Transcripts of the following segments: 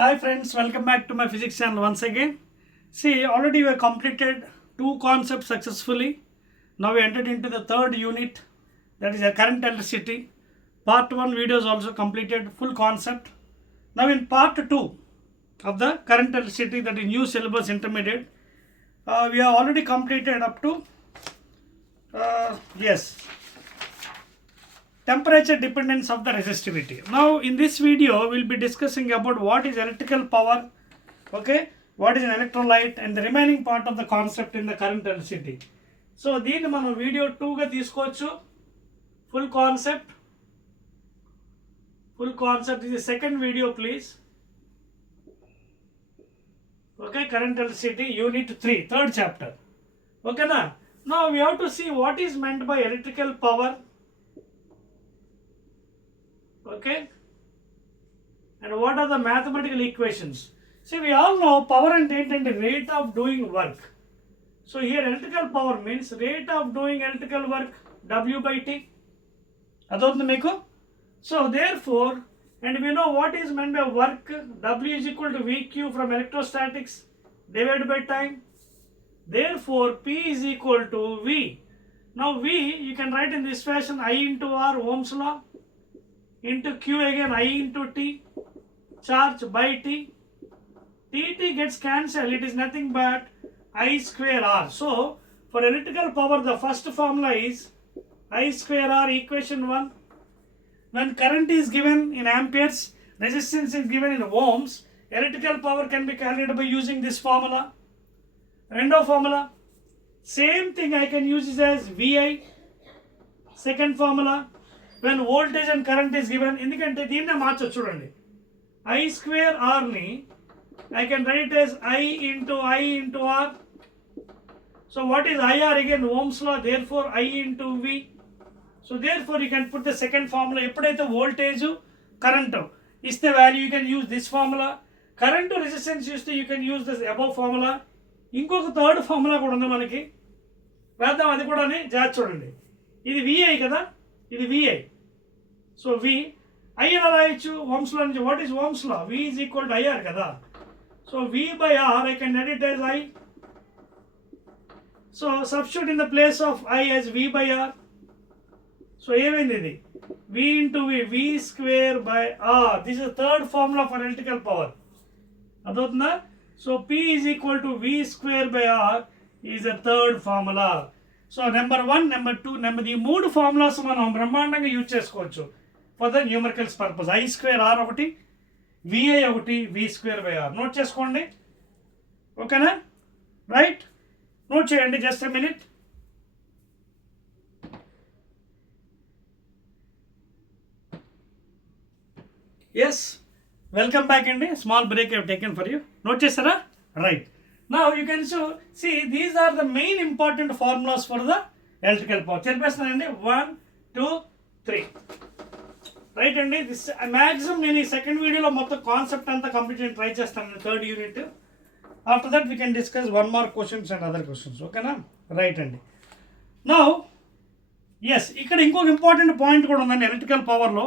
Hi friends, welcome back to my physics channel once again. See, already we have completed two concepts successfully. Now we entered into the third unit, that is a current electricity. Part 1 video is also completed, full concept. Now in part 2 of the current electricity, that is new syllabus intermediate, we have already completed up to, temperature dependence of the resistivity. Now in this video we will be discussing about what is electrical power, okay, what is an electrolyte, and the remaining part of the concept in the current electricity. So దీన్ని మనం వీడియో 2 గా తీసుకోవచ్చు. Full concept is the second video, please. Okay, current electricity unit 3, third chapter. Okay na? Now we have to see what is meant by electrical power. Okay, and what are the mathematical equations? See, we all know power and rate of doing work. So here electrical power means rate of doing electrical work, W by T. Adotna meeku? So therefore, and we know what is meant by work, W is equal to VQ from electrostatics divided by time. Therefore P is equal to V. Now V you can write in this fashion, I into R, Ohm's law, into Q again, I into T, charge by T. T gets cancelled, it is nothing but I square R. So for electrical power the first formula is I square R, equation 1. When current is given in amperes, resistance is given in ohms, electrical power can be calculated by using this formula. Rendo formula, same thing I can use this as VI. Second formula, when voltage and current is given, ఎందుకంటే దీన్నే మార్చొచ్చు చూడండి, I square R ని I can write as I into R. So what is IR again? Ohm's law, therefore I into V. So therefore you can put the second formula. ఎప్పుడైతే voltage current ఇస్తే value you can use this formula. Current resistance ఇస్తే you can use this above formula. ఇంకొక third formula కూడా ఉంది మనకి, వేద్దాం అది కూడా జాగ్రత్త చూడండి. ఇది VI కదా, ఇది VI. సో V I ఎలా రాయొచ్చు ఓమ్స్ లా నుంచి. What is Ohm's law? V is equal to IR కదా. So V by R I can write it as I. So substitute in the place of I as V by R. So ఏమైంది ఇది? V into V square by R. This is the third formula for electrical power. అదవుతుందా? So P is equal to V square by R is the third formula. So number 1, number 2, ఈ మూడు ఫార్ములాస్ మనం బ్రహ్మాండంగా యూజ్ చేసుకోవచ్చు for the numericals purpose. I square R ఒకటి, VI ఒకటి, V square by R. Note చేసుకోండి, ఓకేనా? రైట్, నోట్ చేయండి, just a minute. Yes, welcome back అండి. Small break I've taken for you. Note చేస్తారా? Right. Now you can see these are the main important formulas for the electrical power. చెప్పేస్తానండి, 1, 2, 3. రైట్ అండి. This maximum నేను ఈ సెకండ్ వీడియోలో మొత్తం కాన్సెప్ట్ అంతా కంప్లీట్ ట్రై చేస్తాను, third unit. After that we can discuss 1 more questions and other questions, ఓకేనా? రైట్ అండి. నౌ ఎస్, ఇక్కడ ఇంకొక ఇంపార్టెంట్ పాయింట్ కూడా ఉందండి ఎలక్ట్రికల్ పవర్లో.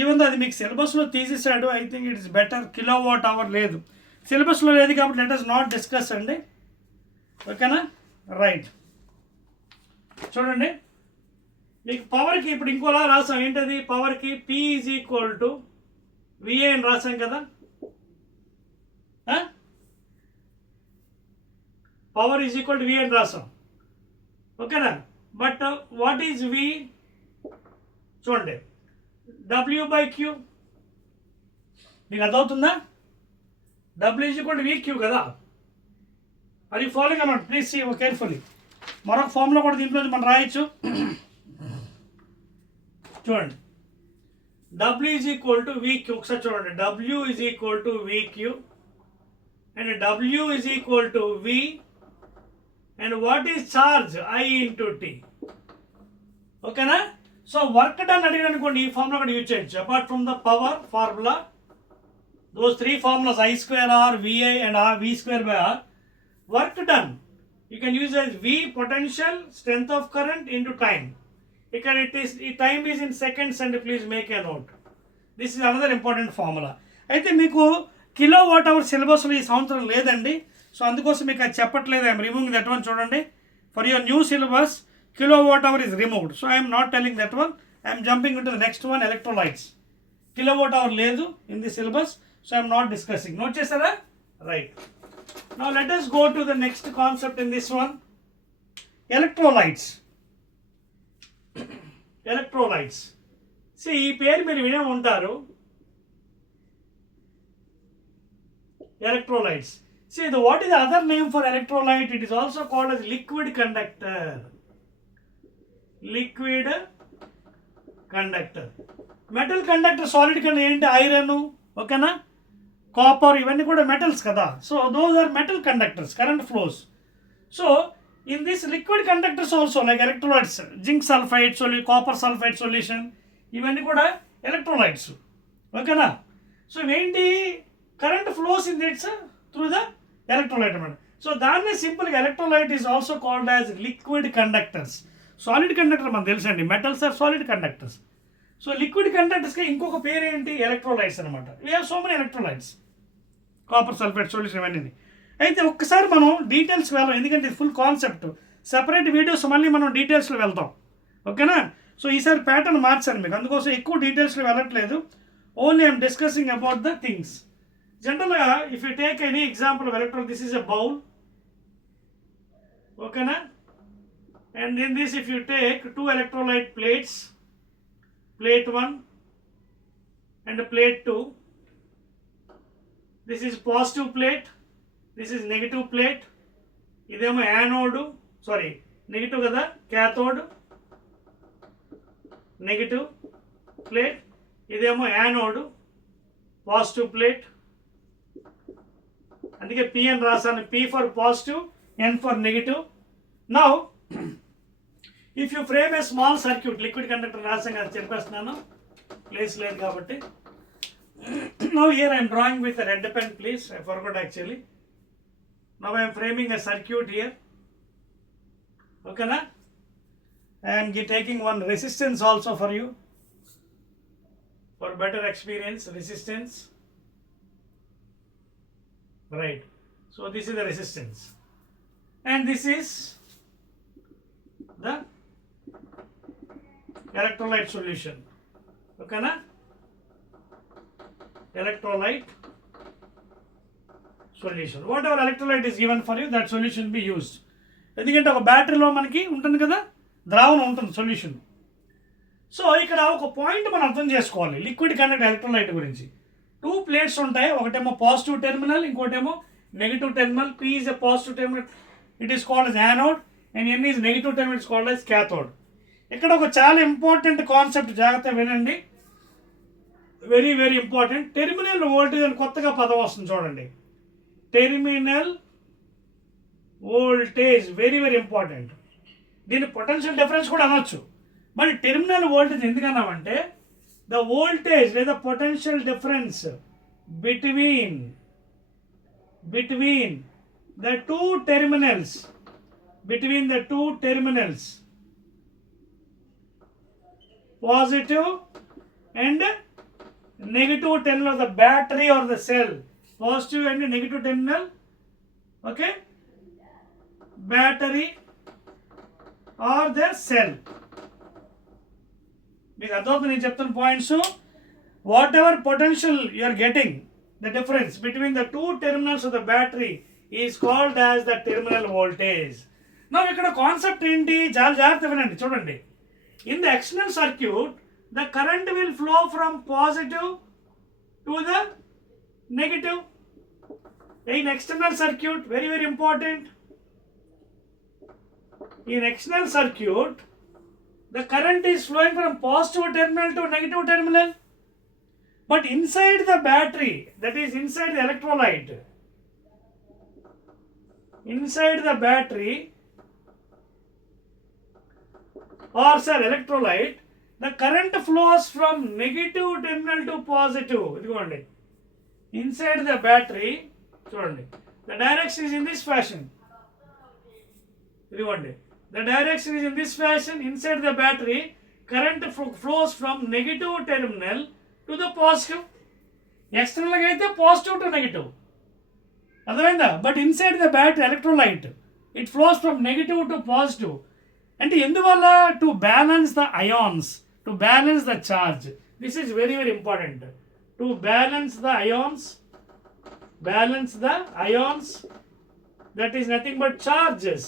ఈవెన్ అది మీకు సిలబస్లో తీసేసాడు, I think it is better. Kilowatt hour లేదు, సిలబస్లో లేదు కాబట్టి లెట్ us నాట్ డిస్కస్ అండి, ఓకేనా? రైట్, చూడండి. మీకు పవర్కి ఇప్పుడు ఇంకోలా రాసాం. ఏంటది పవర్కి? P is equal to VA అని రాసాం కదా. Power is equal to V అని రాసాం, ఓకేనా? But what is V? చూడండి, W by Q. మీకు అర్థమవుతుందా? W is equal to VQ కదా. అది ఫాలోయింగ్ అన్నమాట, ప్లీజ్ సీ కేర్ఫుల్లీ. మరొక ఫార్ములా కూడా దీంట్లో మనం రాయొచ్చు, చూడండి. W is equal to VQ. ఒకసారి చూడండి, W is equal to VQ and W is equal to V, and what is charge? I into T, ఓకేనా? సో వర్క్ డన్ అడిగిన అనుకోండి, ఈ ఫార్ములా కూడా యూజ్ చేయొచ్చు. Apart from the power formula, those three formulas I square R, VI and V square by R, work done you can use as V potential, strength of current into time. Because time is in seconds, and please make a note. This is another important formula. అయితే మీకు kilowatt hour సిలబస్లో ఈ సంవత్సరం లేదండి. సో అందుకోసం మీకు అది చెప్పట్లేదు. I'm removing that one. చూడండి, for your new syllabus kilowatt hour is removed. So I am not telling that one. I am jumping into the next one, electrolytes. Kilowatt hour ledu in the syllabus, so I am not discussing. Note chesara? Right. Now let us go to the next concept in this one. Electrolytes. Electrolytes. See, ee పేరు మీరు వినే ఉంటారు. Electrolytes. See, what is the other name for electrolyte? It is also called as liquid conductor. Liquid conductor. Metal conductor, solid conductor ఏంటి? Iron, ఓకేనా, copper, ఇవన్నీ కూడా metals కదా. So those are metal conductors, current flows. So in this liquid conductors also like electrolytes, zinc sulphide copper sulphide solution, ఇవన్నీ కూడా electrolytes, ఓకేనా. So ఇవేంటి? Current flows in దిట్స్ త్రూ ద ఎలక్ట్రోలైట్ అన్నమాట. సో దాన్ని సింపుల్గా electrolyte is also called as liquid conductors. Solid conductor మనకు తెలుసండి, metals are solid conductors. So liquid కండక్టర్స్కి ఇంకొక పేరు ఏంటి? ఎలక్ట్రోలైట్స్ అనమాట. We have so many electrolytes, copper sulphate solution ఇవన్నీ. అయితే ఒక్కసారి మనం డీటెయిల్స్కి వెళ్దాం, ఎందుకంటే ఇది ఫుల్ కాన్సెప్ట్. సెపరేట్ వీడియోస్ మళ్ళీ మనం డీటెయిల్స్లో వెళ్తాం, ఓకేనా. సో ఈసారి ప్యాటర్న్ మార్చాను మీకు, అందుకోసం ఎక్కువ డీటెయిల్స్లో వెళ్ళట్లేదు. Only I'm discussing about the things. జనరల్గా if you take any example of electrolyte, this is a bowl, ఓకేనా. And in this, if you take two electrolyte plates, plate 1 and plate 2, this is positive plate, this is negative plate. Idemo anode, sorry, negative kada, cathode, negative plate. Idemo anode, positive plate. Andike P and rasanu, P for positive, N for negative. Now if you frame a small circuit, liquid conductor రాసాం కదా, చెప్పేస్తున్నాను, ప్లేస్ లేదు కాబట్టి. Now here I am drawing with a red pen, please. I forgot actually. Now I am framing a circuit here, okay na. I am taking one resistance also for you, for better experience. Resistance, right. So this is the resistance, and this is the electrolyte solution, okay na. Electrolyte solution, whatever electrolyte is given for you, that solution be used. ఎందుకంటే ఒక బ్యాటరీలో మనకి ఉంటుంది కదా, ద్రావణం ఉంటుంది, solution. So ఇక్కడ ఒక పాయింట్ మనం అర్థం చేసుకోవాలి లిక్విడ్ కండక్టర్ ఎలక్ట్రోలైట్ గురించి. 2 ప్లేట్స్ ఉంటాయి, ఒకటేమో పాజిటివ్ టెర్మినల్, ఇంకోటేమో negative terminal. P is a positive terminal, it is called as anode, and N is negative terminal, it is called as cathode. ఇక్కడ ఒక చాలా ఇంపార్టెంట్ కాన్సెప్ట్, జాగ్రత్తగా వినండి, very very important. Terminal voltage అని కొత్తగా పదం వస్తుంది చూడండి. Terminal voltage very very important. దీన్ని పొటెన్షియల్ డిఫరెన్స్ కూడా అనొచ్చు. మరి టెర్మినల్ వోల్టేజ్ ఎందుకన్నామంటే ద వోల్టేజ్ లేదా potential difference between the two terminals, between the two terminals, positive and negative terminal of the battery or the cell, positive and negative terminal, okay, battery or the cell. మీకు అర్థమవుతుంది నేను చెప్తున్న points. Whatever potential you are getting, the difference between the two terminals of the battery is called as the terminal voltage. నా ఇక్కడ concept ఏంటి? చాలా జాగ్రత్త వినండి, చూడండి. In the external circuit the current will flow from positive to the negative. In external circuit, very very important, in external circuit the current is flowing from positive terminal to negative terminal, but inside the battery, that is inside the electrolyte, inside the battery or electrolyte, the current flows from negative terminal to positive. ఇదిగోండి, inside the battery చూడండి, the direction is in this fashion. ఇదిగోండి, the direction is in this fashion. Inside the battery, current flows from negative terminal to the positive. ఎక్స్టర్నల్గా అయితే positive to negative, అర్థమైందా? But inside the battery electrolyte it flows from negative to positive. అంటే ఎందువల్ల? To balance the ions, to balance the charge. This is very very important. To balance the ions, balance the ions, that is nothing but charges.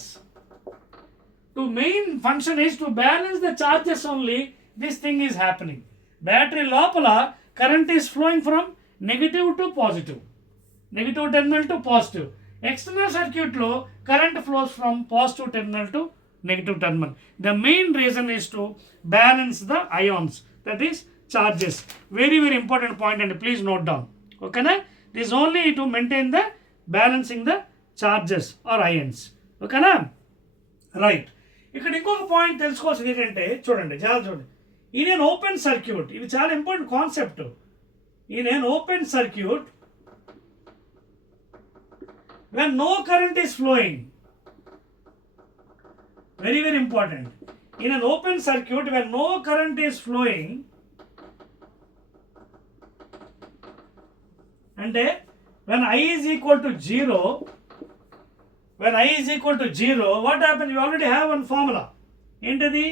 To main function is to balance the charges only. This thing is happening. Battery lopala current is flowing from negative to positive, negative terminal to positive. External circuit lo current flows from positive terminal to negative terminal. The main reason is to balance the ions, that is charges. Very very important point, and please note down. Okay na? This is only to maintain the balancing the charges or ions. ఓకేనా? రైట్. ఇక్కడ ఇంకొక పాయింట్ తెలుసుకోవాల్సింది ఏంటంటే చూడండి, చాలా చూడండి. In an open circuit, ఇది చాలా important concept. In an open circuit when no current is flowing, very very important. In an open circuit when no current is flowing, అంటే when I is equal to 0, when I is equal to 0, what happens? You already have one formula. ఏంటది?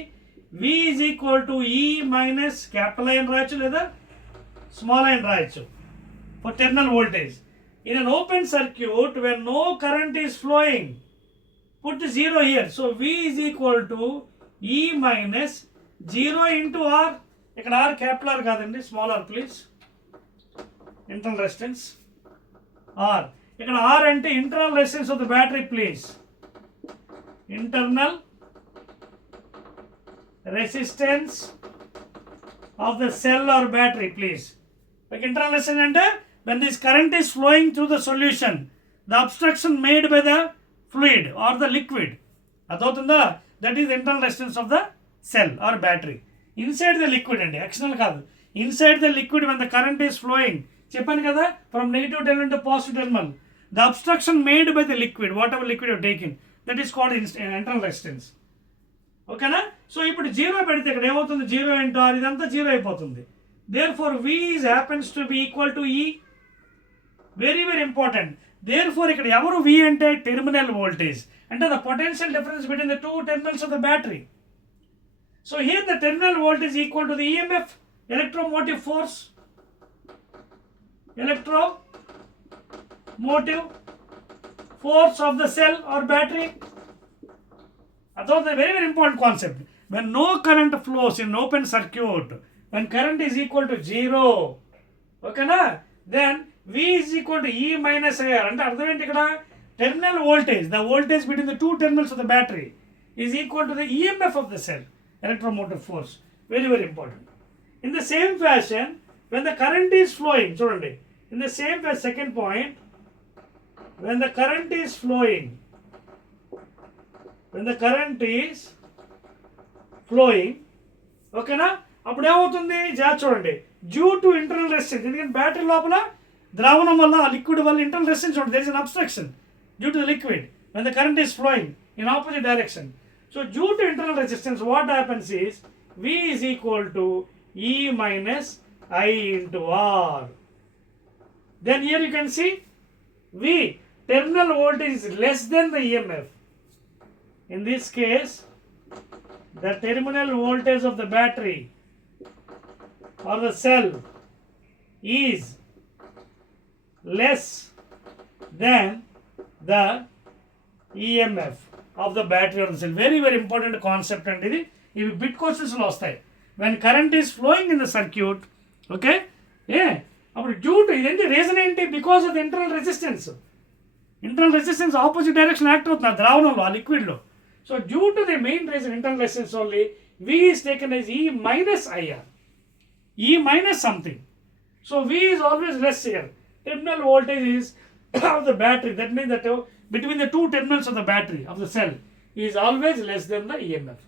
V is equal to E minus capital I అని రాయొచ్చు లేదా small I అని రాయొచ్చు for terminal voltage. In an open circuit when no current is flowing, put the 0 here. So V is equal to E minus 0 into R. ఇక్కడ R capital R కాదండి, small r please. Internal resistance R. ఇక్కడ R అంటే internal resistance of the battery please. Internal resistance of the cell or battery please. Like internal resistance అంటే when this current is flowing through the solution, the obstruction made by the fluid or the liquid, అదవుతుందా? That is the internal resistance of the cell or battery. Inside the liquid అండి, external కాదు. Inside the liquid when the current is flowing, చెప్పాను కదా, from negative terminal to positive terminal, the obstruction made by the liquid, whatever liquid you taking, that is called internal resistance. ఓకేనా? So ఇప్పుడు 0 పెడితే ఇక్కడ ఏమవుతుంది? 0 into are, ఇదంతా 0 అయిపోతుంది. Therefore V happens to be equal to E. Very very important. Therefore ఇక్కడ ఎవరు V అంటే టెర్మినల్ వోల్టేజ్, అంటే the potential difference between the two terminals of the battery. So here the terminal voltage equal to the EMF, electromotive force, electromotive force of the cell or battery. That's a very very important concept. When no current flows in open circuit, when current is equal to 0, okay na, then V is equal to E minus IR. అంటే అర్థం ఏంటి ఇక్కడ? Terminal voltage, the voltage between the two terminals of the battery is equal to the EMF of the cell, electromotive force. Very very important. In the same fashion, when the current is flowing, చూడండి, in the same way, second point, when the current is flowing, when the current is flowing, okay na, అప్పుడు ఏమవుతుంది? చూడండి, due to internal resistance, ఎందుకంటే battery లోపల ద్రావణం వల్ల, liquid వల్ల internal resistance ఉంటుంది. There is an obstruction due to the liquid when the current is flowing in opposite direction. So due to internal resistance, what happens is V is equal to E minus I into R. Then here you can see V, terminal voltage is less than the EMF. In this case, the terminal voltage of the battery or the cell is less than the EMF of the battery or the cell. Very very important concept and ఇది ఇవి bit questions లో వస్తాయి. When current is flowing in the circuit, okay, అప్పుడు due to ఇదేంటి reason ఏంటి? Because of the internal resistance. Internal resistance opposite direction act అవుతుంది ఆ ద్రావణంలో, ఆ లిక్విడ్లో. So due to the main reason internal resistance only, V is taken as E minus IR, E minus something. So V is always less here. Terminal voltage is of the battery, that means that between the two terminals of the battery of the cell is always less than the EMF.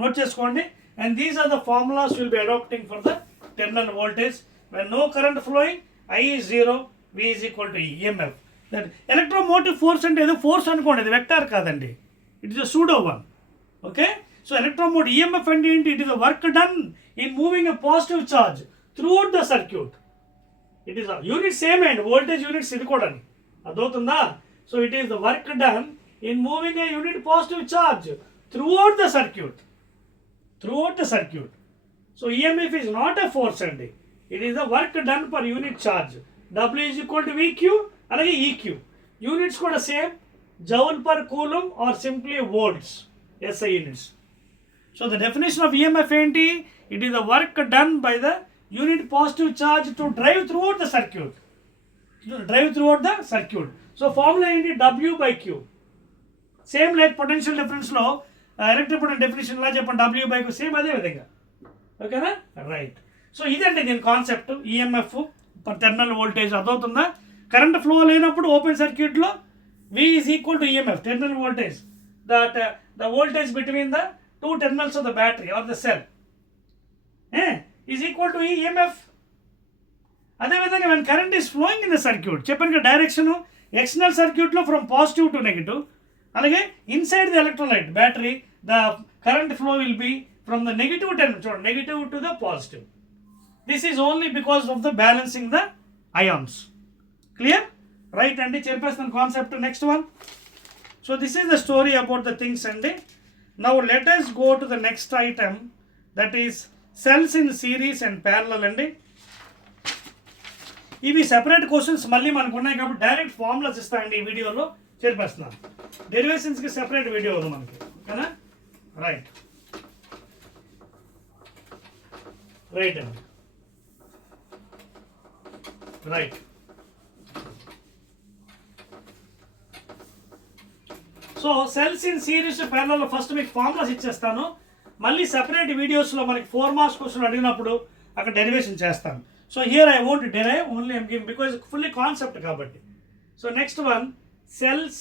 Note చేసుకోండి. And these are the formulas we will be adopting for the terminal voltage. When no current flowing, I is 0, V is equal to EMF. That electromotive force అంటే ఏదో ఫోర్స్ అనుకోండి, అది vector కాదండి, it is a pseudo one. Okay, so electromotive EMF అంటే ఏంటి? It is a work done in moving a positive charge throughout the circuit. It is unit same and voltage units ఇది కూడా అర్థమవుతుందా. So it is the work done in moving a unit positive charge throughout the circuit. So EMF is not a force అండి, it is the work done per unit charge. W is equal to V Q, అలాగే E Q. Units కూడా same, joule per coulomb or simply volts, SI units. So the definition of EMF ఏంటి? It is the work done by the unit positive charge to drive throughout the circuit. So formula ఏంటి? W by Q. Same like potential డిఫరెన్స్లో electric potential definition ఎలా చెప్పండి, W by Q, same అదే విధంగా. ఓకేనా, right. So ఇదండి దీని concept, EMF per terminal voltage. అర్థమవుతుందా? కరెంట్ ఫ్లో లేనప్పుడు ఓపెన్ సర్క్యూట్లో V is equal to EMF, terminal voltage, that the voltage between the two terminals of the battery or the cell is equal to EMF. అదేవిధంగా when current is flowing in the circuit, చెప్పాను కదా direction external సర్క్యూట్లో from positive to negative, అలాగే inside the electrolyte battery the current flow will be from the negative terminal, చూడండి, negative to the positive. This is only because of the balancing the ions. Clear? Right అండి, చెప్పేస్తాను concept. Next one. So this is the story about the things అండి. Now let us go to the next item, that is cells in series and parallel అండి. ఇవి separate questions మళ్ళీ మనకు ఉన్నాయి కాబట్టి direct formulas ఇస్తానండి ఈ వీడియోలో, చేర్పేస్తున్నాను. డెరివేషన్స్కి సెపరేట్ వీడియో ఉంది మనకి, ఓకేనా? రైట్ అండి, right. So cells in series parallel first మీకు ఫార్ములాస్ ఇచ్చేస్తాను, మళ్ళీ సెపరేట్ వీడియోస్లో మనకి 4 మార్క్స్ క్వశ్చన్ అడిగినప్పుడు అక్కడ డెరివేషన్ చేస్తాను. So here I won't derive, only I'm giving because fully concept కాబట్టి. So next one, cells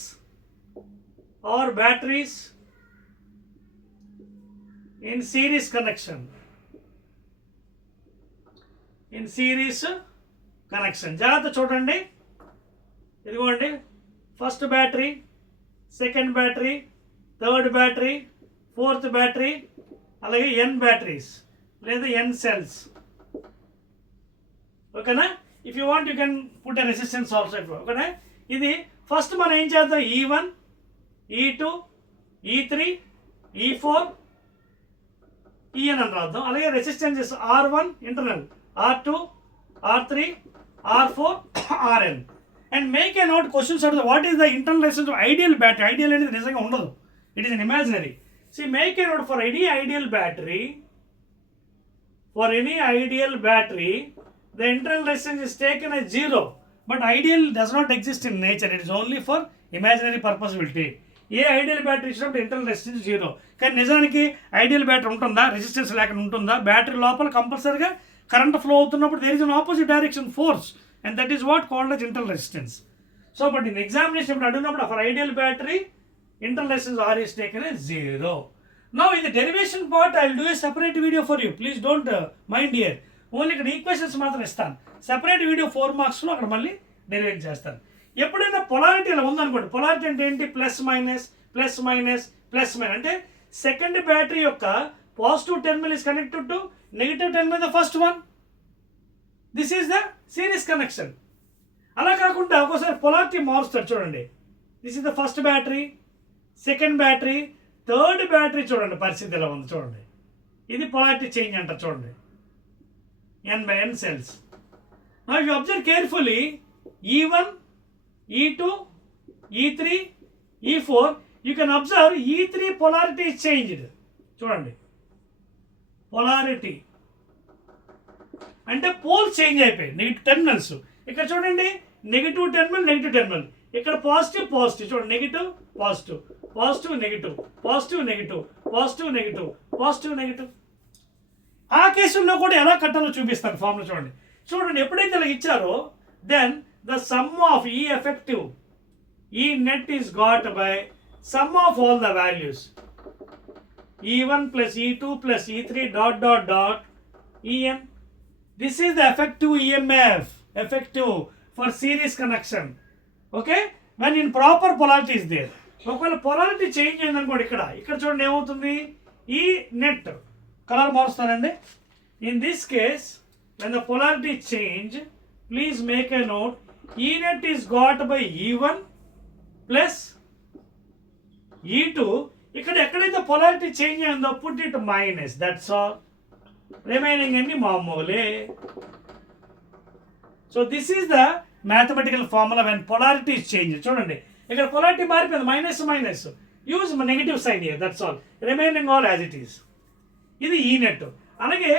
or batteries in series connection. జాగ్రత్త చూడండి, ఇదిగోండి, first battery, second battery, third battery, fourth battery, అలాగే N batteries లేదా N cells. ఓకేనా? If you want you can put a resistance also. ఓకేనా? ఇది ఫస్ట్ మనం ఏం చేద్దాం, E1, E2, E3, E4, En అని రాద్దాం. అలాగే resistances R1 internal, R2, R3, R4, Rn. And make a note, questions అడుగుతా, what is the internal resistance of ideal battery. Ideal అనేది నిజంగా ఉండదు, it is an imaginary. See make a note, for any ideal battery, the internal resistance is taken as 0, but ideal does not exist in nature, it is only for imaginary purpose will take. A ideal battery ఇచ్చినప్పుడు internal resistance 0, కానీ నిజానికి ideal battery ఉంటుందా, రెసిస్టెన్స్ లేకుండా ఉంటుందా? Battery లోపల కంపల్సరీగా current flow అవుతున్నప్పుడు there is an opposite direction force, and that is what called as internal resistance. So but in examination ఇప్పుడు అడిగినప్పుడు for ideal battery internal resistance R is taken as 0. Now in the derivation part I will do a separate video for you, please don't mind here. Only ఇక్కడ ఈక్వేషన్స్ మాత్రం ఇస్తాను, separate video 4 మార్క్స్లో అక్కడ మళ్ళీ డెరివేట్ చేస్తాను. ఎప్పుడైనా పొలారిటీ ఇలా ఉందనుకోండి, పొలారిటీ అంటే ఏంటి, ప్లస్ మైనస్ అంటే సెకండ్ బ్యాటరీ యొక్క positive terminal is connected to negative terminal the first one. This is the series connection. అలా కాకుండా ఒక్కోసారి పొలారిటీ మారుస్తారు, చూడండి, this is the first battery, second battery, third battery, చూడండి పరిస్థితి ఎలా ఉంది చూడండి. ఇది పొలారిటీ చేంజ్ అంటారు, చూడండి, n by n cells. Now if you observe carefully, E1, E2, E3, E4, you can observe E3 polarity is changed. చూడండి, polarity అంటే పోల్స్ చేంజ్ అయిపోయాయి, నెగిటివ్ టెర్మినల్స్. ఇక్కడ చూడండి, నెగిటివ్ టెర్మినల్, ఇక్కడ పాజిటివ్, చూడండి, నెగిటివ్ నెగిటివ్. ఆ కేసుల్లో కూడా ఎలా కట్టాలో చూపిస్తాను ఫార్ములా. చూడండి ఎప్పుడైతే ఇలా ఇచ్చారో, దెన్ ద సమ్ ఆఫ్ ఈ ఎఫెక్టివ్, ఈ net is got by some of all the values, E1 plus E2 plus E3 dot En. This is the effective EMF, effective for series connection. Okay, when in proper polarity is there. ఒకవేళ polarity change అయిందనుకోండి, ఇక్కడ చూడండి ఏమవుతుంది, ఈ net colour మారుస్తానండి. In this case when the polarity change, please make a note, E net is got by E1 plus E2. ఇక్కడ ఎక్కడైతే polarity change అయిందో put it minus, that's all. Remaining అన్ని మామూలే. So this is the mathematical formula when polarity is change. చూడండి ఇక్కడ polarity మారిపోయింది, minus minus, use negative sign here, that's all. Remaining all as it is. ఇది ఈ net. అలాగే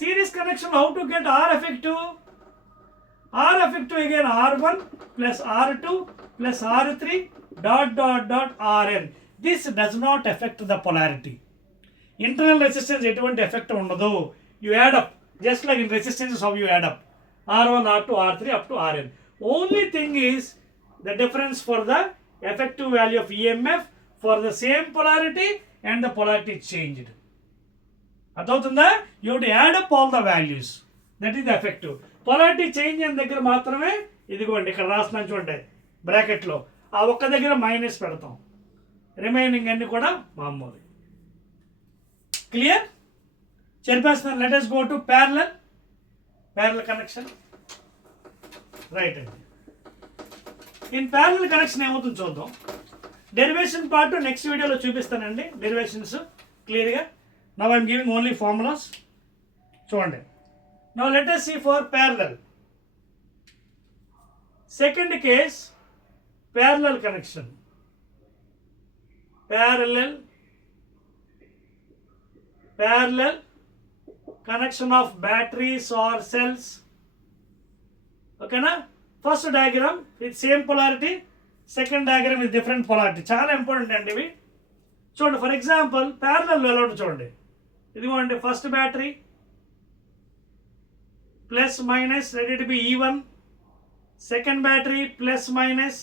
series connection, how to get R effective? R effective again R1 plus R2 plus R3 dot dot dot Rn. This does not affect the polarity. Internal resistance ఎటువంటి ఎఫెక్ట్ ఉండదు. You add up just like in resistance how you add up R1, R2, R3 up to Rn. Only thing is the difference for the effective value of EMF for the same polarity and the polarity changed. అర్థమవుతుందా? You have to add up all the values. That is the effective. Polarity change అయిన దగ్గర మాత్రమే ఇదిగోండి ఇక్కడ రాస్తున్నాను చూడండి బ్రాకెట్లో, ఆ ఒక్క దగ్గర మైనస్ పెడతాం, రిమైనింగ్ అన్ని కూడా మామూలు. క్లియర్? చెప్పేస్తున్నాను. Let us go to parallel connection. Right అండి. ఇన్ ప్యారలల్ కనెక్షన్ ఏమవుతుంది చూద్దాం. డెరివేషన్ పార్ట్ నెక్స్ట్ వీడియోలో చూపిస్తానండి, డెరివేషన్స్ క్లియర్గా. Now I'm giving only formulas. చూడండి. Now let us see for parallel. Second case, parallel connection. Parallel connection of batteries or cells. Okay na? First diagram with same polarity, second diagram with different polarity. చాలా ఇంపార్టెంట్ అండి ఇవి. చూడండి, for example parallel ఎలా ఉంటుంది చూడండి. ఇదిగోండి first battery plus minus ready to be E1, second battery plus minus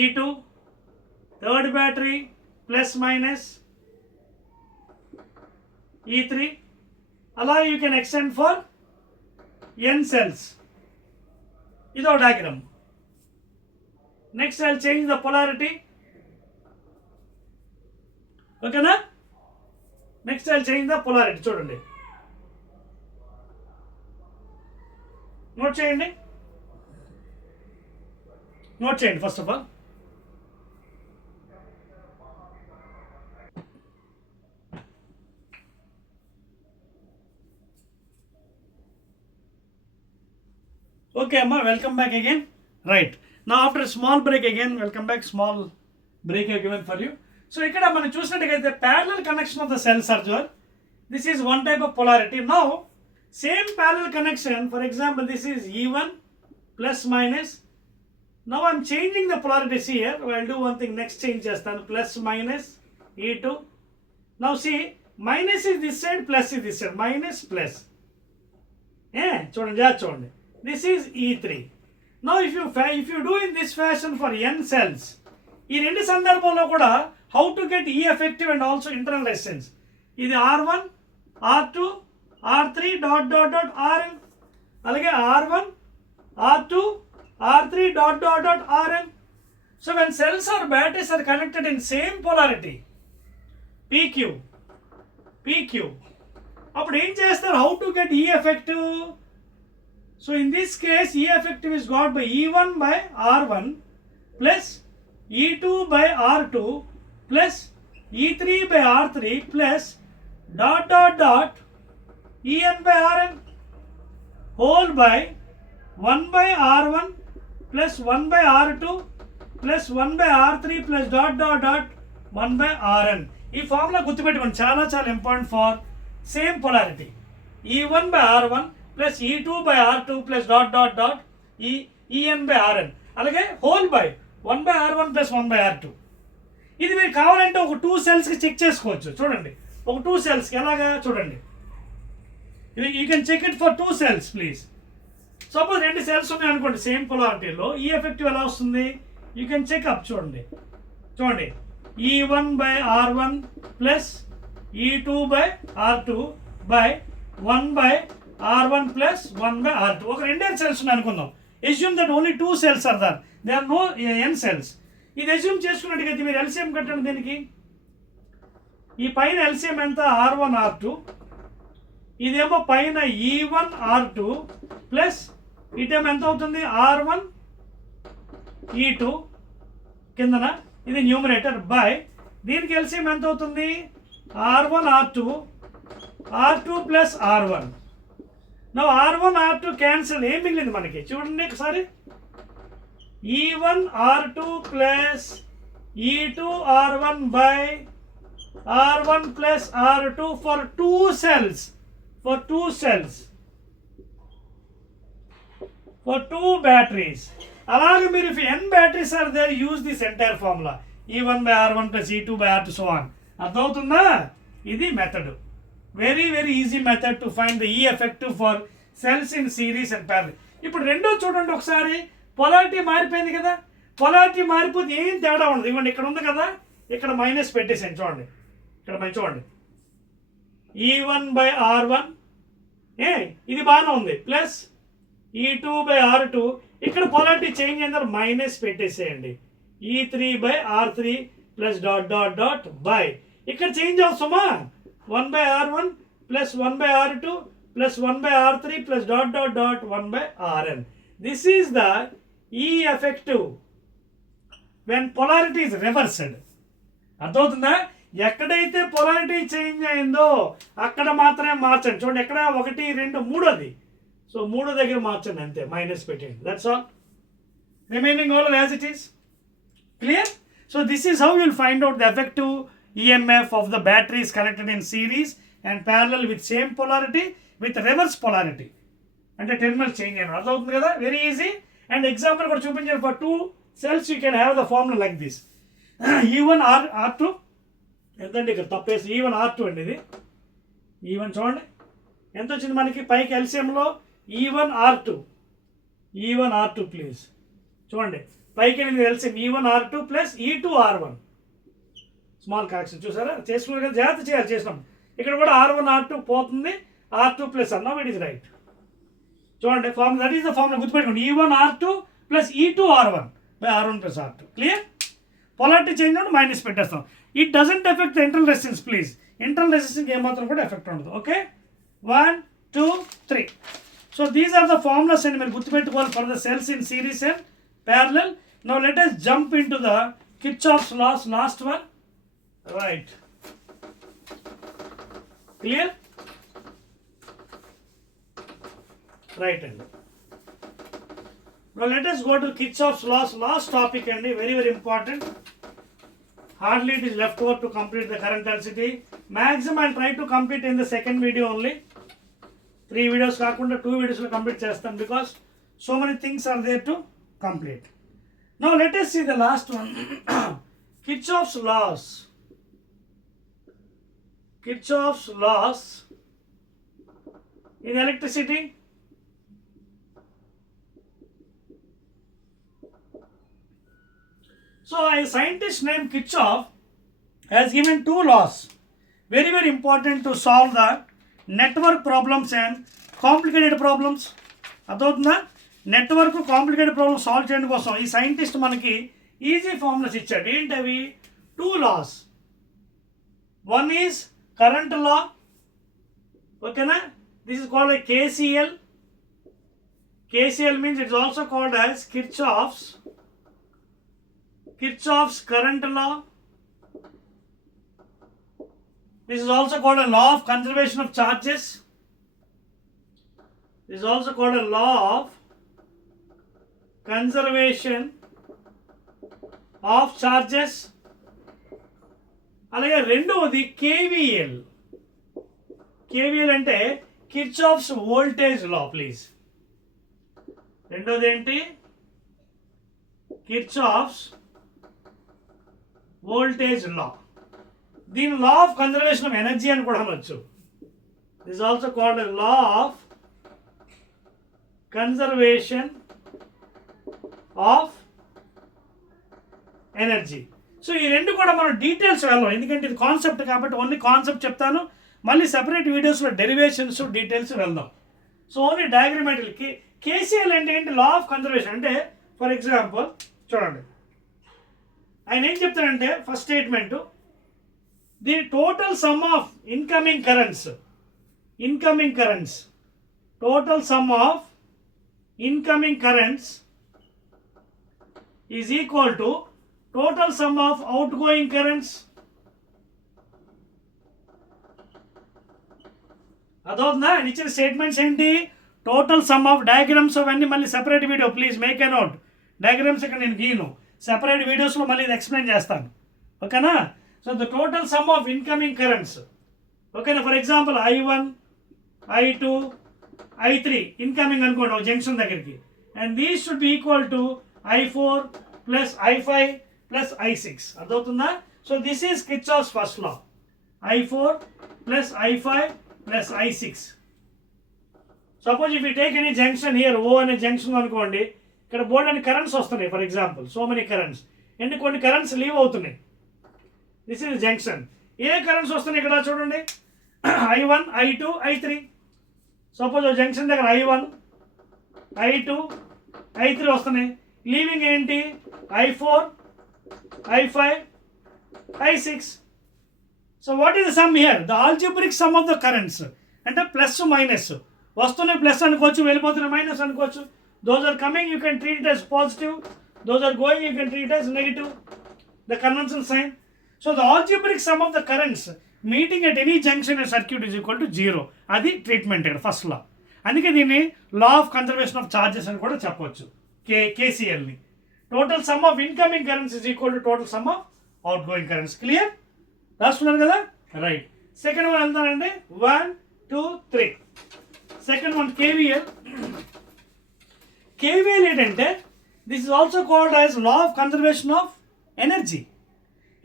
E2, third battery plus minus E3. Allow you can extend for n cells. This is our diagram. Next I'll change the polarity. Okay na? Next I'll change the polarity. చూడండి, note చేయండి first of all. Okay అమ్మా, welcome back again. Right, నా after small break again welcome back. Small break given for you. So ఇక్కడ మనం చూసినట్టుగైతే parallel connection of the cells are జ్వర్. This is one type of polarity. Now same parallel connection, for example this is E1 plus minus. Now I am changing the polarities here. I will do one thing, next change chestanu, plus minus E2. Now see, minus is this side, plus is this side, minus plus. చూడండి, this is E3. Now if you do in this fashion for n cells, ఈ రెండు సందర్భంలో కూడా how to get E effective and also internal resistance. ఇది R1, R2, R3 dot dot dot Rn. అలాగే R1, R2, R3 dot dot dot Rn. So when cells or batteries are connected in same polarity, PQ, అప్పుడు ఏం చేస్తారు? How to get E effective? So in this case E effective is got by E1 by R1 plus E2 by R2 plus E3 by R3 plus dot dot dot En by Rn whole by 1 by R1 plus 1 by R2 plus 1 by R3 plus dot dot dot 1 by Rn. ఈ ఫార్ములా గుర్తుపెట్టుకోండి, చాలా చాలా important for same polarity. E1 by R1 plus E2 by R2 plus dot dot dot En by Rn. అలాగే whole by 1 by R1 plus 1 by R2. ఇది మీరు కావాలంటే ఒక 2 సెల్స్కి చెక్ చేసుకోవచ్చు. చూడండి, ఒక 2 సెల్స్కి ఎలాగా చూడండి. You can check it for 2 cells please. Suppose 2 cells ఉన్నాయి అనుకోండి సేమ్ పొలారిటీలో, ఈ ఎఫెక్టివ్ ఎలా వస్తుంది? You can check up. చూడండి E1 by R1 plus E2 by R2 by 1 by R1 plus 1 by R2. ఒక 2 cells ఉన్నాయి అనుకుందాం. Assume that only 2 cells are there. There are no n cells. ఇది అస్యూమ్ చేసుకున్నట్టుగా మీరు ఎల్సిఎం కట్టండి దీనికి. ఈ పైన ఎల్సిఎం ఎంత? R1 R2. ఇదేమో పైన E1 R2 ప్లస్ ఇటేమో ఎంత అవుతుంది R1 E2 కిందన, ఇది న్యూమరేటర్ బై దీనికి ఎల్సిఎం ఎంత అవుతుంది R1 R2 ప్లస్ R1. నా R1 R2 క్యాన్సిల్, ఏం మిగిలింది మనకి చూడండి ఒకసారి, E1 R2 plus E2 R1 by R1 plus R2 for two cells, for two batteries. అలాగే మీరు if n batteries are there, use this entire formula E1 by R1 plus E2 by R2 so on. అర్థమవుతుందా? ఇది method, very very easy method to find the E effective for cells in series and parallel. ఇప్పుడు రెండో చూడండి ఒకసారి, పొలారిటీ మారిపోయింది కదా, పొలారిటీ మారిపోతే ఏం తేడా ఉండదు. ఇవ్వండి ఇక్కడ ఉంది కదా, ఇక్కడ మైనస్ పెట్టేసాను చూడండి, ఇక్కడ మంచి చూడండి E1 by R1 ఇది బాగానే ఉంది ప్లస్ E2 by R2, ఇక్కడ పొలారిటీ చేంజ్ అయిందా మైనస్ పెట్టేసేయండి E3 by R3 plus dot dot dot by ఇక్కడ చేంజ్ అవుతామా 1 by R1 plus 1 by R2 plus 1 by R3 plus dot dot dot 1 by Rn. This is the E effective when polarity is reversed. అర్థమవుతుందా? ఎక్కడైతే polarity change అయిందో అక్కడ మాత్రమే మార్చండి. చూడండి ఎక్కడ 1 2 3, సో 3 దగ్గర మార్చండి అంతే, మైనస్ పెట్టండి. That's all, remaining all as it is. Clear? So this is how you'll find out the effective EMF of the batteries connected in series and parallel with same polarity with reverse polarity. అంటే terminal change అయినా అర్థమవుతుంది కదా, very easy. And example కూడా చూపించాను, ఫర్ 2 cells you can have the formula like this. E1 R2 ఎంతండి, ఇక్కడ తప్పేసి E1 R2 అండి, ఇది E1 చూడండి ఎంత వచ్చింది మనకి పైకి ఎల్సిఎంలో E1 R2 ప్లీజ్ చూడండి పైకి వెళ్ళింది LCM E1 R2 plus E2 R1, small correction చూసారా, చేసుకున్నారు కదా, జాగ్రత్త చేయాలి చేసినాం. ఇక్కడ కూడా R1 R2 పోతుంది, R2 ప్లస్ అన్నాం, ఇట్ ఈస్ రైట్. చూడండి formula, that is the formula, గుర్తుపెట్టుకోండి E1 R2 plus E2 R1 by R1 plus R2. Clear? Polarity change అవుతుంది మైనస్ పెట్టేస్తాం. It doesn't effect internal resistance please, internal resistance ఏమాత్రం కూడా effect ఉండదు. Okay, 1 2 3. So these are the formulas అండి, మీరు గుర్తుపెట్టుకోవాలి for the cells in series and parallel. Now let us jump into the Kirchhoff's laws, last one. Right, clear? Right అండి. Now let us go to Kirchhoff's laws, last topic and very very important. Hardly it is left over to complete the current density. Maximum I'll try to complete in the second video only. 3 videos kaakunda 2 videos lo complete chestam because so many things are there to complete. Now let us see the last one. Kirchhoff's laws. Kirchhoff's laws in electricity. So a scientist named Kirchhoff has given 2 laws, very very important to solve the network problems and complicated problems. అదవుతుందా? Network complicated problem solve చేయడం కోసం ఈ సైంటిస్ట్ మనకి easy formulas ఇచ్చాడు. ఏంటి అవి? 2 laws. One is current law, ఓకేనా, this is called KCL. KCL means it is also called as Kirchhoff's current law. This is also called a law of conservation of charges. This is also called a law of conservation of charges. అలాగే రెండవది KVL. KVL అంటే Kirchhoff's voltage law please. రెండోది ఏంటి? Kirchhoff's voltage law. దీని law of conservation of energy అని కూడా అనొచ్చు. This also called law of conservation of energy. So ఈ రెండు కూడా మనం డీటెయిల్స్ వెళ్ళాం, ఎందుకంటే ఇది కాన్సెప్ట్ కాబట్టి ఓన్లీ కాన్సెప్ట్ చెప్తాను. మళ్ళీ సెపరేట్ వీడియోస్లో డెరివేషన్స్ డీటెయిల్స్ వెళ్దాం. So only diagrammatical. కేసీఎల్ అంటే ఏంటి? Law of conservation. అంటే ఫర్ ఎగ్జాంపుల్ చూడండి, ఆయన ఏం చెప్తాడంటే first statement, the total sum of incoming currents incoming currents, total sum of incoming currents is equal to total sum of outgoing currents. అదవుతుందా? ఇచ్చిన స్టేట్మెంట్స్ ఏంటి? టోటల్ సమ్ ఆఫ్ డయాగ్రామ్స్ అవన్నీ మళ్ళీ separate video, please make a note. Diagrams ఇక్కడ నేను గీను, సెపరేట్ వీడియోస్లో మళ్ళీ ఇది ఎక్స్ప్లెయిన్ చేస్తాను. ఓకేనా? So the total sum of incoming currents. ఓకేనా? For example I1, I2, I3 incoming అనుకోండి ఒక జంక్షన్ దగ్గరికి, and these should be equal to I4 plus I5 plus I6. అర్థమవుతుందా? So this is Kirchhoff's first law. I4 plus I5 plus I6. Suppose if you take any junction here, O అనే జంక్షన్ అనుకోండి, ఇక్కడ బోర్డ్ అని కరెంట్స్ వస్తున్నాయి. For example so many currents, and కొన్ని currents leave అవుతున్నాయి. This is junction. ఏ కరెంట్స్ వస్తున్నాయి ఇక్కడ చూడండి, I1, I2, I3. Suppose junction దగ్గర I1, I2, I3 వస్తున్నాయి. లీవింగ్ ఏంటి? I4, I5, I6. So what is the sum here? The algebraic sum of the currents. అంటే plus minus వస్తున్నాయి, ప్లస్ అనుకోవచ్చు, వెళ్ళిపోతున్నాయి మైనస్ అనుకోవచ్చు. Those are coming, you can treat it as positive. Those are going, you can treat it as negative. The convention sign. So the algebraic sum of the currents meeting at any junction in a circuit is equal to 0. అది ట్రీట్మెంట్ ఇక్కడ first law. అందుకే దీన్ని law of conservation of charges అని కూడా చెప్పవచ్చు, కేసీఎల్ని. Total sum of incoming currents is equal to total sum of outgoing currents. Clear? రాసుకున్నారు కదా? రైట్. సెకండ్ వన్ వెళ్తానండి. 1, 2, 3. Second one KVL. కేవీఎల్ ఏంటంటే this is also called as law of conservation of energy.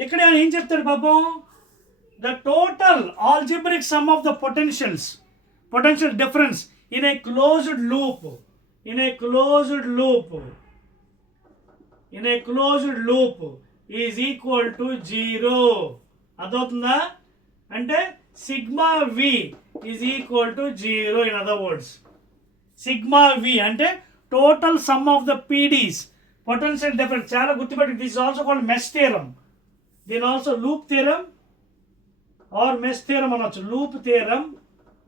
ఇక్కడ ఏం చెప్తాడు పాపం? The total algebraic sum of the potentials, potential difference in a closed loop, in a closed loop, in a closed loop is equal to 0. అర్థమవుతుందా? అంటే sigma V is equal to 0. In other words, sigma V అంటే total sum of the PDs, potential difference. చాలా గుర్తుపెట్టి, this is also called mesh theorem. దీని also loop theorem or mesh theorem అనొచ్చు. Loop theorem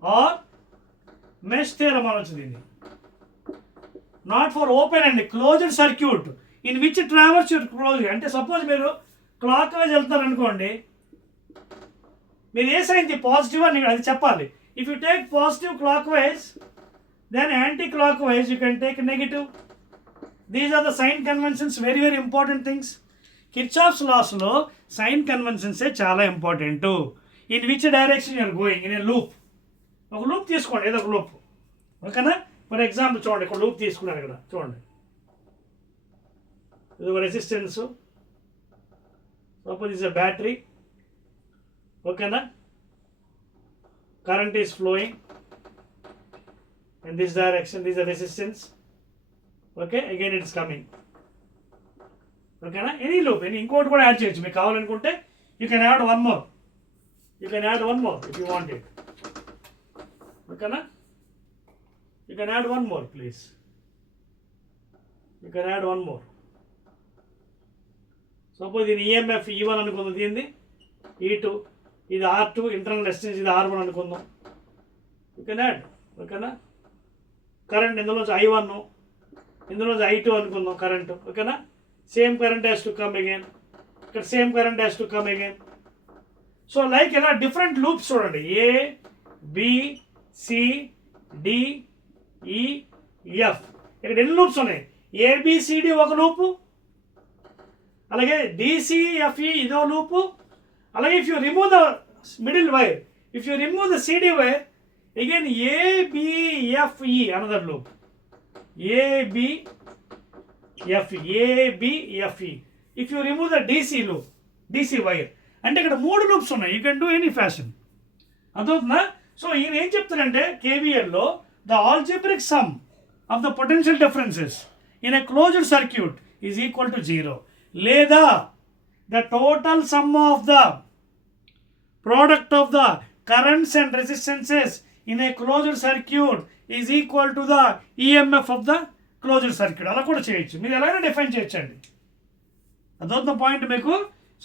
or mesh theorem అనొచ్చు దీన్ని. Not for open and closed circuit in which travels your close. అంటే suppose మీరు clock wise వెళ్తారు అనుకోండి, మీరు ఏ సైన్ పాజిటివ్ అని అది చెప్పాలి. If you take positive clockwise, then anticlockwise you can take negative. These are the sign conventions, very very important things. Kirchhoff's లాస్లో సైన్ కన్వెన్షన్సే చాలా important. In which direction you're going in a loop. ఒక loop తీసుకోండి, ఏదో ఒక లూప్. ఓకేనా? For example చూడండి, ఇక్కడ లూప్ తీసుకున్నాను. ఇక్కడ చూడండి, ఇది ఒక resistance. Suppose is a battery. ఓకేనా? Current is flowing in this direction, this is a resistance. Okay, again it is coming. ఓకేనా? ఎనీ లూప్, ఇంకోటి కూడా యాడ్ చేయొచ్చు మీకు కావాలనుకుంటే. You can add one more, you can add one more if you want it. ఓకేనా? You can add one more please, you can add one more. Suppose దీని EMF E1 అనుకుందాం, దీనిది E2, ఇది R2 ఇంటర్నల్ రెసిస్టెన్స్, ఇది R1 అనుకుందాం. You can add. ఓకేనా? Current ఇందులోంచి I1, ఇందులోంచి I2 అనుకుందాం కరెంట్. ఓకేనా? Same current has to come again, ఇక్కడ same current has to come again. So like ఇలా డిఫరెంట్ లూప్స్ చూడండి, A, B, C, D, E, F. ఇక్కడ ఎన్ని లూప్స్ ఉన్నాయి? ABCD ఒక లూపు, అలాగే DCFE ఇదో లూపు. అలాగే if you remove the middle wire, if you remove the CD wire, again ABFE another loop, ABFE. If you remove the DC loop, DC wire, అంటే ఇక్కడ 3 loops ఉన్నాయి. You can do any fashion. అదవుతుందా? So ఈయన ఏం చెప్తారంటే కేవీఎల్లో the algebraic sum of the potential differences in a closed circuit is equal to 0, లేదా the total sum of the product of the currents and resistances in a closed circuit is equal to the EMF of the closed circuit. అలా కూడా చేయొచ్చు, మీరు ఎలాగైనా డిఫైన్ చేయొచ్చండి. అదొక point మీకు.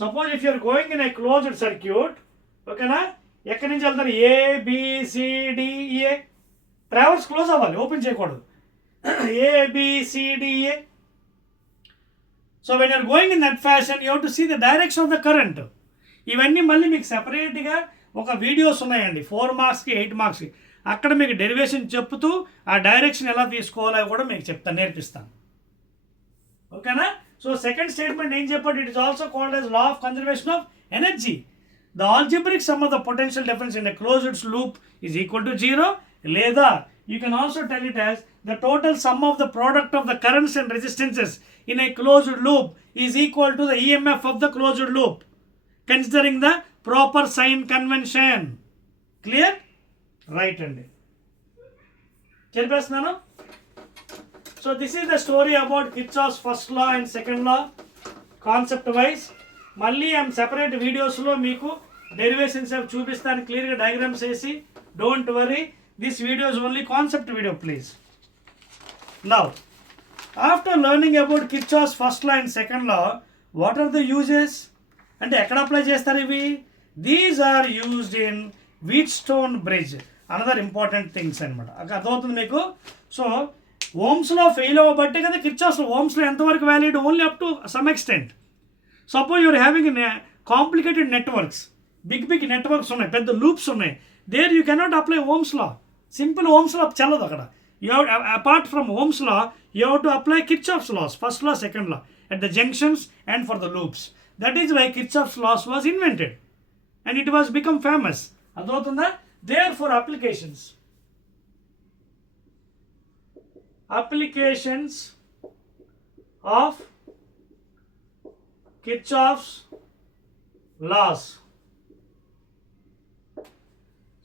Suppose if you're going in a closed circuit, ఓకేనా, ఎక్కడి నుంచి వెళ్తారు? ABCDE. ట్రావర్స్ క్లోజ్ అవ్వాలి, ఓపెన్ చేయకూడదు. ABCDE. So when you're going in that fashion you have to see the direction of the current. ఇవన్నీ మళ్ళీ మీకు సెపరేట్గా ఒక వీడియోస్ ఉన్నాయండి, 4 మార్క్స్కి 8 మార్క్స్కి. అక్కడ మీకు డెరివేషన్ చెప్తూ ఆ డైరెక్షన్ ఎలా తీసుకోవాలో కూడా మీకు చెప్తాను, నేర్పిస్తాను. ఓకేనా? సో సెకండ్ స్టేట్మెంట్ ఏం చెప్పాడు? It is also called as law of conservation of energy. The algebraic sum of the potential difference in a closed loop is equal to 0. లేదా you can also tell it as the total sum of the product of the currents and resistances in a closed loop is equal to the EMF of the closed loop, considering the proper sign convention. Clear? Right అండి, చెప్పేస్తున్నాను. So this is the story about Kirchhoff's first law and second law concept wise. మళ్ళీ I'm separate వీడియోస్లో మీకు derivations అవి చూపిస్తాను క్లియర్గా diagrams వేసి. Don't worry, this video is only concept video please. Now after learning about Kirchhoff's first law and second law, what are the uses అంటే ఎక్కడ apply చేస్తారు ఇవి? These are used in Wheatstone bridge, another important things అనమాట. అర్థమవుతుంది మీకు? సో ఓమ్స్లో ఫెయిల్ అవ్వబట్టే కదా కిర్చాఫ్స్ ఓమ్స్లో ఎంతవరకు valid? Only up to some extent. Suppose you're having complicated networks, big networks ఉన్నాయి, పెద్ద లూప్స్ ఉన్నాయి, there you cannot apply Ohm's law. Simple Ohm's law చల్లదు అక్కడ. You have apart from Ohm's law you have to apply Kirchhoff's laws, first law second law, at the junctions and for the loops. That is why Kirchhoff's laws was invented and it was become famous. అర్థమవుతుందా? Therefore applications of Kirchhoff's laws.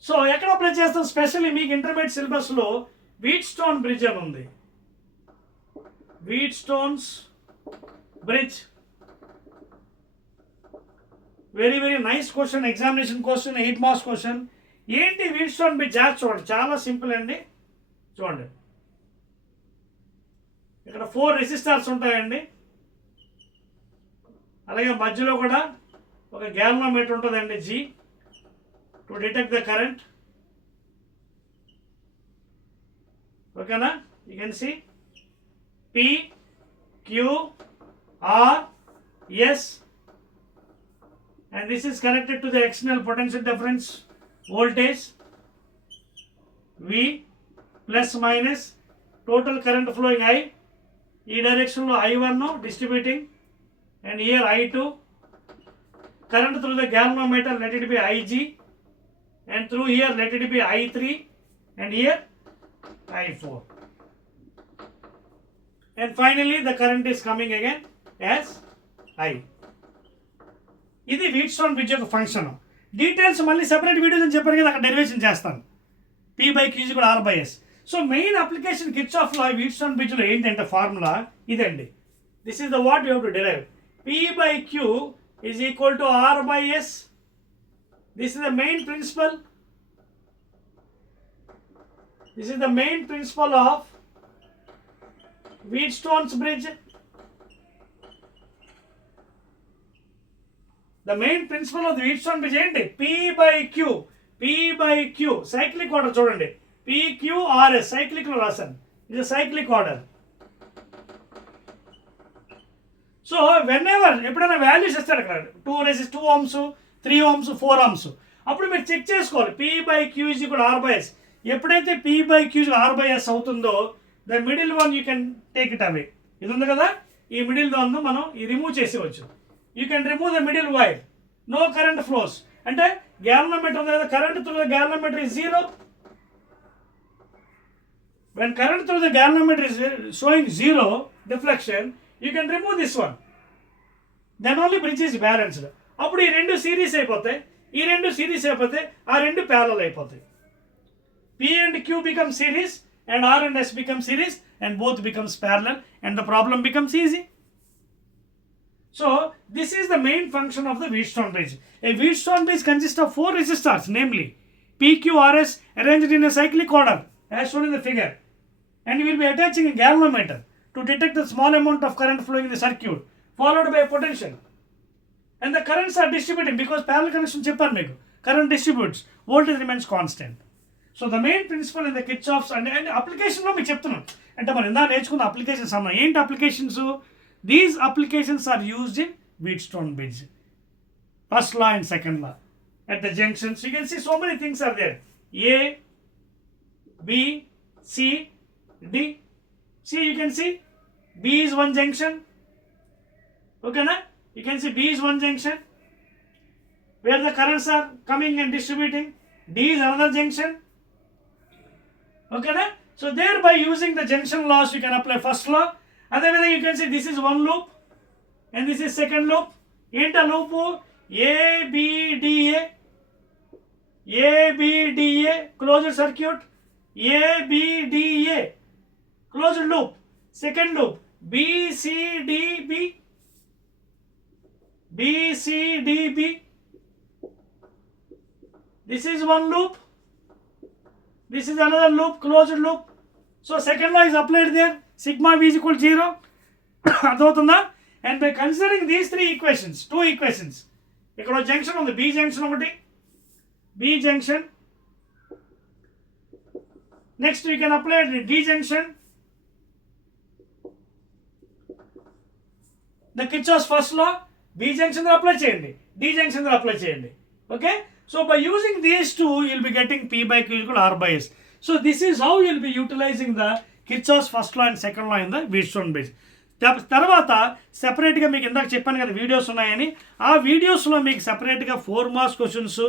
So ఎక్కడ apply చేస్తాం? Specially మీకు intermediate సిలబస్లో Wheatstone bridge అని ఉంది. Wheatstone's bridge, very nice question, examination question, 8 marks question. ఏంటి Wheatstone bridge? చూడండి, చాలా సింపుల్ అండి. చూడండి, ఇక్కడ 4 రెసిస్టర్స్ ఉంటాయండి, అలాగే మధ్యలో కూడా ఒక గ్యాల్వనోమీటర్ ఉంటుందండి G to detect the current. ఓకేనా? You can see P, Q, R, S, and this is connected to the external potential difference voltage V, plus minus, total current flowing I, ఈ డైరెక్షన్లో I1 distributing, and here I2, current through the galvanometer let it be Ig, and through here let it be I3, and here I4, and finally the current is coming again as I. ఇది Wheatstone bridge యొక్క function. Details మళ్ళీ separate videos అని చెప్పారు కదా, అక్కడ derivation చేస్తాను. P/Q కూడా R/S. So main application Kirchhoff law Wheatstone బ్రిడ్జ్లో ఏంటంటే ఫార్ములా ఇదండి. This is the what you have to derive. P/Q is equal to R/S. This is the main principle. This is the main principle of Wheatstone's bridge. The main principle of the Wheatstone bridge ఏంటి? P/Q cyclic order చూడండి. PQRS cyclic లో రాశాను, ఇది cyclic order. So when ever ఎప్పుడైనా వాల్యూస్ ఇస్తాడు అక్కడ 2 ohms, 3 ohms, 4 ohms, అప్పుడు మీరు చెక్ చేసుకోవాలి. P/Q is equal to R/S. ఎప్పుడైతే P/Q R/S అవుతుందో the middle one you can take it away. ఇది ఉంది కదా, ఈ మిడిల్ వన్ మనం రిమూవ్ చేసేవచ్చు. You can remove the middle wire, no current flows. అంటే గ్యాల్వనోమీటర్ ఉంది కదా, current through the galvanometer is 0. When current through the galvanometer is showing 0 deflection, you can remove this one. Then only bridge is balanced. అప్పుడు ఈ రెండు సిరీస్ అయిపోతాయి, ఈ రెండు సిరీస్ అయిపోతే ఆ రెండు ప్యారలల్ అయిపోతాయి. P and Q become series and R and S become series and both becomes parallel and the problem becomes easy. So this is the main function of the Wheatstone bridge. A Wheatstone bridge consists of 4 resistors, namely PQRS arranged in a cyclic order as shown in the figure. And you will be attaching a galvanometer to detect the small amount of current flowing in the circuit, followed by a potential. And the currents are distributing because parallel connection చెప్పాను మీకు. current distributes, voltage remains constant. So the main principle in the Kirchhoff's and application లో మీకు చెప్తున్నాను అంటే మనం ఇందా నేర్చుకున్న applications అన్న ఏంటి applications. These applications are used in Wheatstone bridge, first law and second law. At the junctions you can see so many things are there. A, B, C, D. See, you can see B is one junction. Okay na? You can see B is one junction where the currents are coming and distributing. D is another junction. Okay na? So there, by using the junction laws you can apply first law. Otherwise you can see this is one loop and this is second loop. Enta loop A B D A closed circuit, A B D A closed loop. Second loop B C D B. This is one loop, this is another loop, closed loop. So second law is applied there, sigma V is equal to 0. అర్థమవుతుందా? And by considering these three equations, two equations, ఇక్కడ జంక్షన్ ఉంది, B junction ఒకటి, B junction. Next we can apply D junction. The Kirchhoff's first law, B junction apply చేయండి, D junction apply చేయండి. Okay? So by using these two you will be getting P by Q equal R by S. So this is how you will be utilizing the Kirchhoff's first law and second law in the Wheatstone bridge. తర్వాత సెపరేట్గా మీకు ఇందాక చెప్పాను కదా వీడియోస్ ఉన్నాయని, ఆ వీడియోస్లో మీకు సెపరేట్గా 4 మార్క్స్ క్వశ్చన్స్,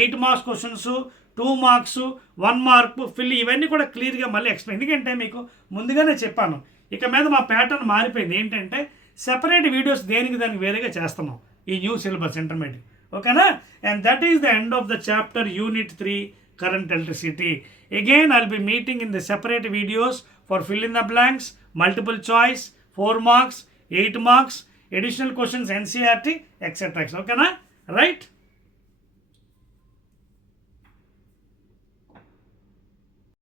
8 మార్క్స్ క్వశ్చన్స్, 2 మార్క్స్, 1 మార్క్ ఫిల్ ఇవన్నీ కూడా క్లియర్గా మళ్ళీ ఎక్స్ప్లెయిన్. ఎందుకంటే మీకు ముందుగానే చెప్పాను ఇక మీద మా ప్యాటర్న్ మారిపోయింది. ఏంటంటే సెపరేట్ వీడియోస్ దేనికి దానికి వేరేగా చేస్తున్నాం ఈ న్యూ సిలబస్ ఇంటర్మీడియట్. ఓకేనా? And that is the end of the chapter unit 3 current electricity. Again I'll be meeting in the separate videos for fill in the blanks, multiple choice, 4 marks, 8 marks, additional questions, NCERT, etc. Okay na? Right?